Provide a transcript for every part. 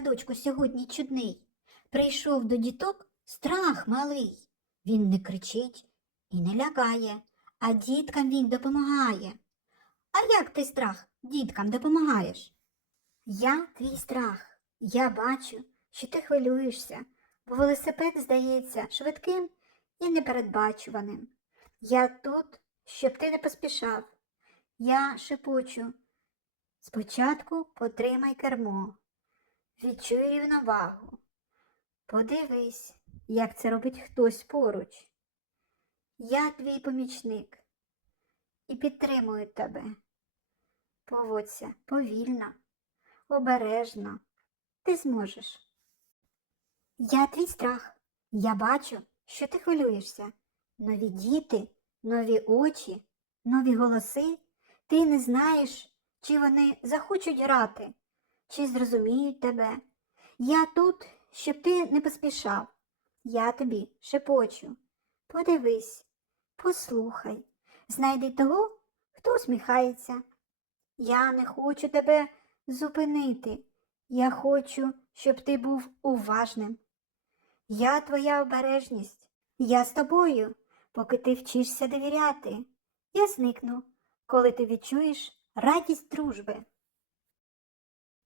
Садочку сьогодні чудний. Прийшов до діток страх малий. Він не кричить і не лякає, а діткам він допомагає. А як ти страх діткам допомагаєш? Я твій страх. Я бачу, що ти хвилюєшся, бо велосипед здається швидким і непередбачуваним. Я тут, щоб ти не поспішав. Я шепочу. Спочатку потримай кермо. Відчуй рівновагу. Подивись, як це робить хтось поруч. Я твій помічник і підтримую тебе. Поводься повільно, обережно. Ти зможеш. Я твій страх. Я бачу, що ти хвилюєшся. Нові діти, нові очі, нові голоси. Ти не знаєш, чи вони захочуть грати чи зрозуміють тебе. Я тут, щоб ти не поспішав. Я тобі шепочу. Подивись, послухай, знайди того, хто усміхається. Я не хочу тебе зупинити. Я хочу, щоб ти був уважним. Я твоя обережність. Я з тобою, поки ти вчишся довіряти. Я зникну, коли ти відчуєш радість дружби.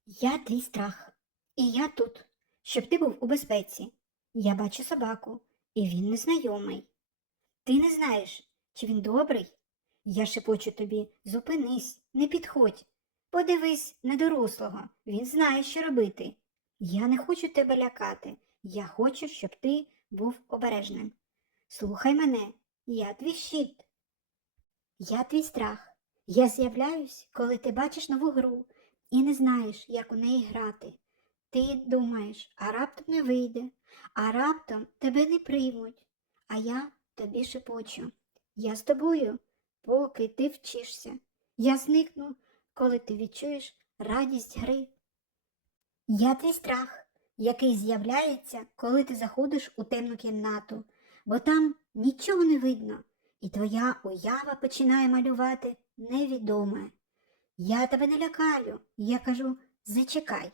Я твій страх, і я тут, щоб ти був у безпеці. Я бачу собаку, і він незнайомий. Ти не знаєш, чи він добрий? Я шепочу тобі зупинись, не підходь. Подивись на дорослого, він знає, що робити. Я не хочу тебе лякати, я хочу, щоб ти був обережним. Слухай мене, я твій щит. Я твій страх. Я з'являюсь, коли ти бачиш нову гру і не знаєш, як у неї грати. Ти думаєш, а раптом не вийде, а раптом тебе не приймуть, а я тобі шепочу. Я з тобою, поки ти вчишся. Я зникну, коли ти відчуєш радість гри. Я твій страх, який з'являється, коли ти заходиш у темну кімнату, бо там нічого не видно, і твоя уява починає малювати невідоме. Я тебе не лякаю, я кажу зачекай,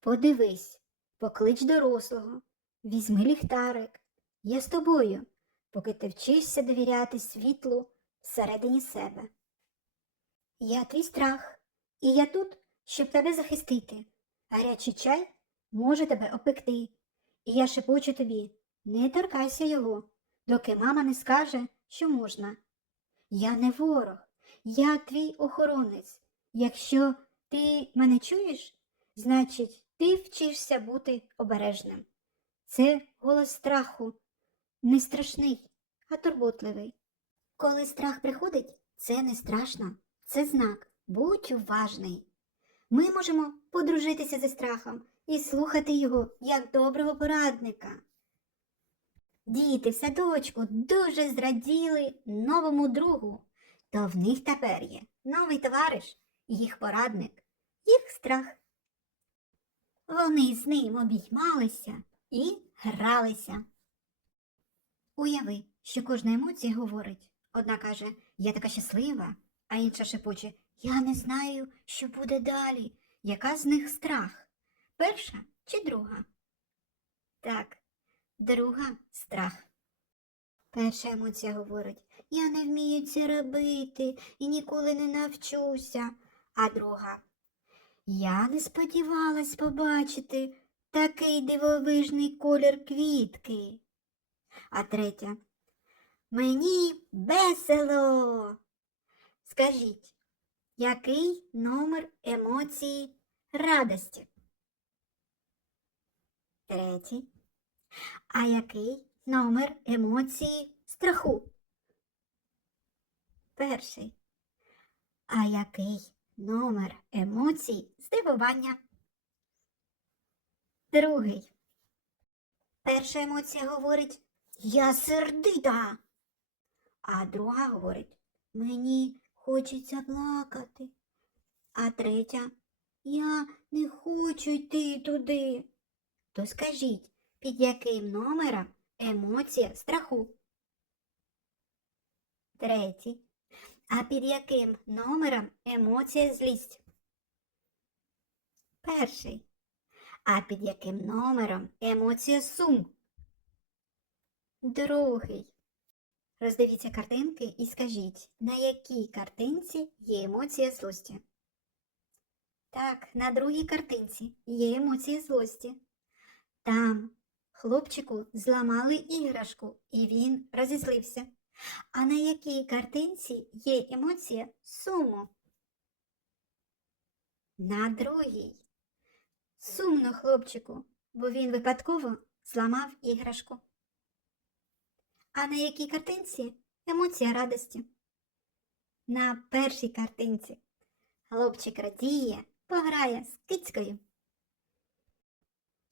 подивись, поклич дорослого, візьми ліхтарик. Я з тобою, поки ти вчишся довіряти світлу всередині себе. Я твій страх, і я тут, щоб тебе захистити. Гарячий чай може тебе опекти. І я шепочу тобі, не торкайся його, доки мама не скаже, що можна. Я не ворог, я твій охоронець. Якщо ти мене чуєш, значить, ти вчишся бути обережним. Це голос страху, не страшний, а турботливий. Коли страх приходить, це не страшно, це знак. Будь уважний. Ми можемо подружитися зі страхом і слухати його як доброго порадника. Діти в садочку дуже зраділи новому другу, то в них тепер є новий товариш, їх порадник, їх страх. Вони з ним обіймалися і гралися. Уяви, що кожна емоція говорить. Одна каже Я така щаслива, а інша шепоче Я не знаю, що буде далі. Яка з них страх? Перша чи друга? Так, друга страх. Перша емоція говорить Я не вмію це робити і ніколи не навчуся. А друга Я не сподівалась побачити такий дивовижний колір квітки. А третя Мені весело. Скажіть, який номер емоції радості? Третій. А який номер емоції страху? Перший. А який номер емоцій здивування. Другий. Перша емоція говорить Я сердита. А друга говорить Мені хочеться плакати. А третя Я не хочу йти туди. То скажіть, під яким номером емоція страху? Третій. А під яким номером емоція злість? Перший. А під яким номером емоція сум? Другий. Роздивіться картинки і скажіть, на якій картинці є емоція злості? Так, на другій картинці є емоція злості. Там хлопчику зламали іграшку, і він розізлився. А на якій картинці є емоція суму? На другій. Сумно хлопчику, бо він випадково зламав іграшку. А на якій картинці емоція радості? На першій картинці. Хлопчик радіє, пограє з кицькою.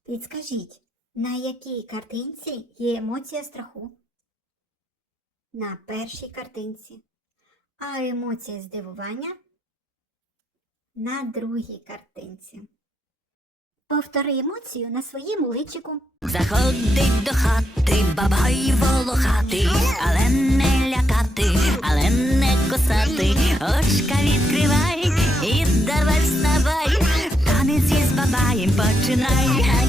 Підскажіть, на якій картинці є емоція страху? На першій картинці. А емоція здивування на другій картинці. Повтори емоцію на своєму личику. Заходить до хати, бабай волохати, але не лякати, але не косати. Очка відкривай і давай вставай. Танець із бабаєм починай.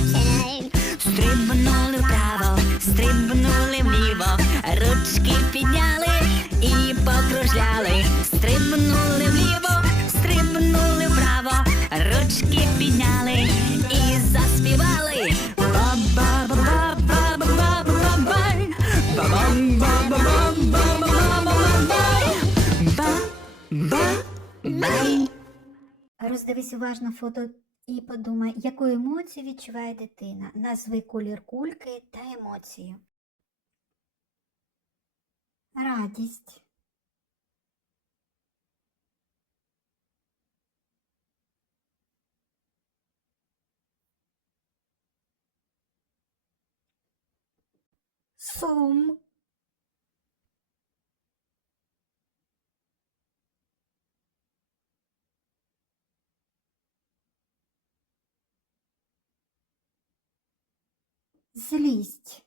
Роздивись уважно фото і подумай, яку емоцію відчуває дитина. Назви колір кульки та емоцію. Радість. Сум. Злість.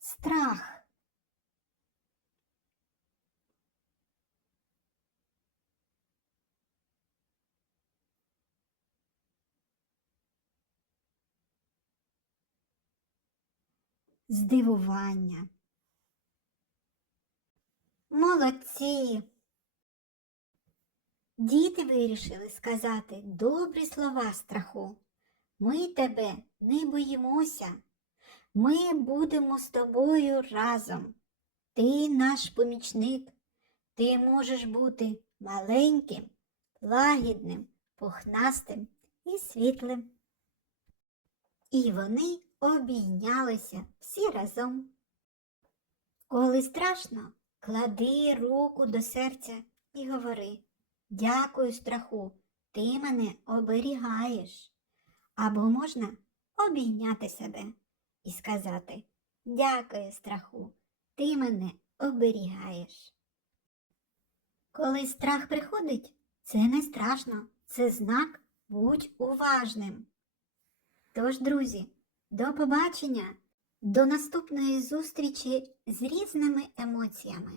Страх. Здивування. Молодці. Діти вирішили сказати добрі слова страху. Ми тебе не боїмося. Ми будемо з тобою разом. Ти наш помічник. Ти можеш бути маленьким, лагідним, пухнастим і світлим. І вони обійнялися всі разом. Коли страшно, клади руку до серця і говори Дякую, страху, ти мене оберігаєш. Або можна обійняти себе і сказати Дякую, страху, ти мене оберігаєш. Коли страх приходить, це не страшно, це знак будь уважним. Тож, друзі, до побачення, до наступної зустрічі з різними емоціями.